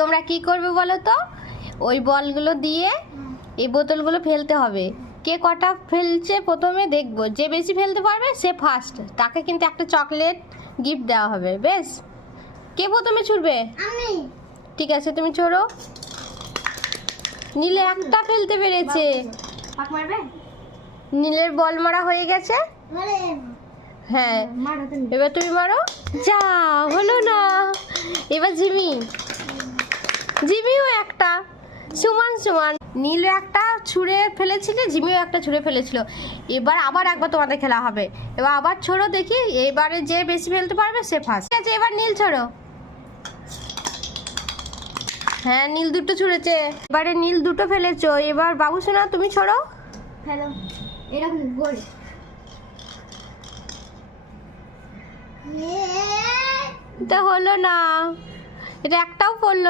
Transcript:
তোমরা কি করবে বলো তো, ওই বলগুলো দিয়ে এই বোতলগুলো ফেলতে হবে। কে কটা ফেলছে প্রথমে দেখবো, যে বেশি ফেলতে পারবে সে ফার্স্ট, তাকে কিন্তু একটা চকলেট গিফট দেওয়া হবে। বেশ, কে প্রথমে ছুড়বে? আমি। ঠিক আছে, তুমি ছোড়ো। নীলে একটা ফেলতে পেরেছে। পাক মারবে? নীলের বল মারা হয়ে গেছে। আরে হ্যাঁ, মারো তুমি। এবার তুমি মারো। যা, হলো না। এবার জিমিও একটা, সমান সমান। নীল একটা ছুঁড়ে ফেলেছিল, জিমিও একটা ছুঁড়ে ফেলেছিল। এবার আবার একবার তোমাদের খেলা হবে। এবার আবার ছোড়ো দেখি, এবারে যে বেশি ফেলতে পারবে সে ফার্স্ট। ঠিক আছে, এবার নীল ছোড়ো। হ্যাঁ, নীল দুটো ছুঁড়েছে। এবারে নীল দুটো ফেলেছো। এবার বাবু সোনা তুমি ছোড়ো। হ্যালো, এরকম গোল। এটা হলো না, এটা একটাও পড়লো।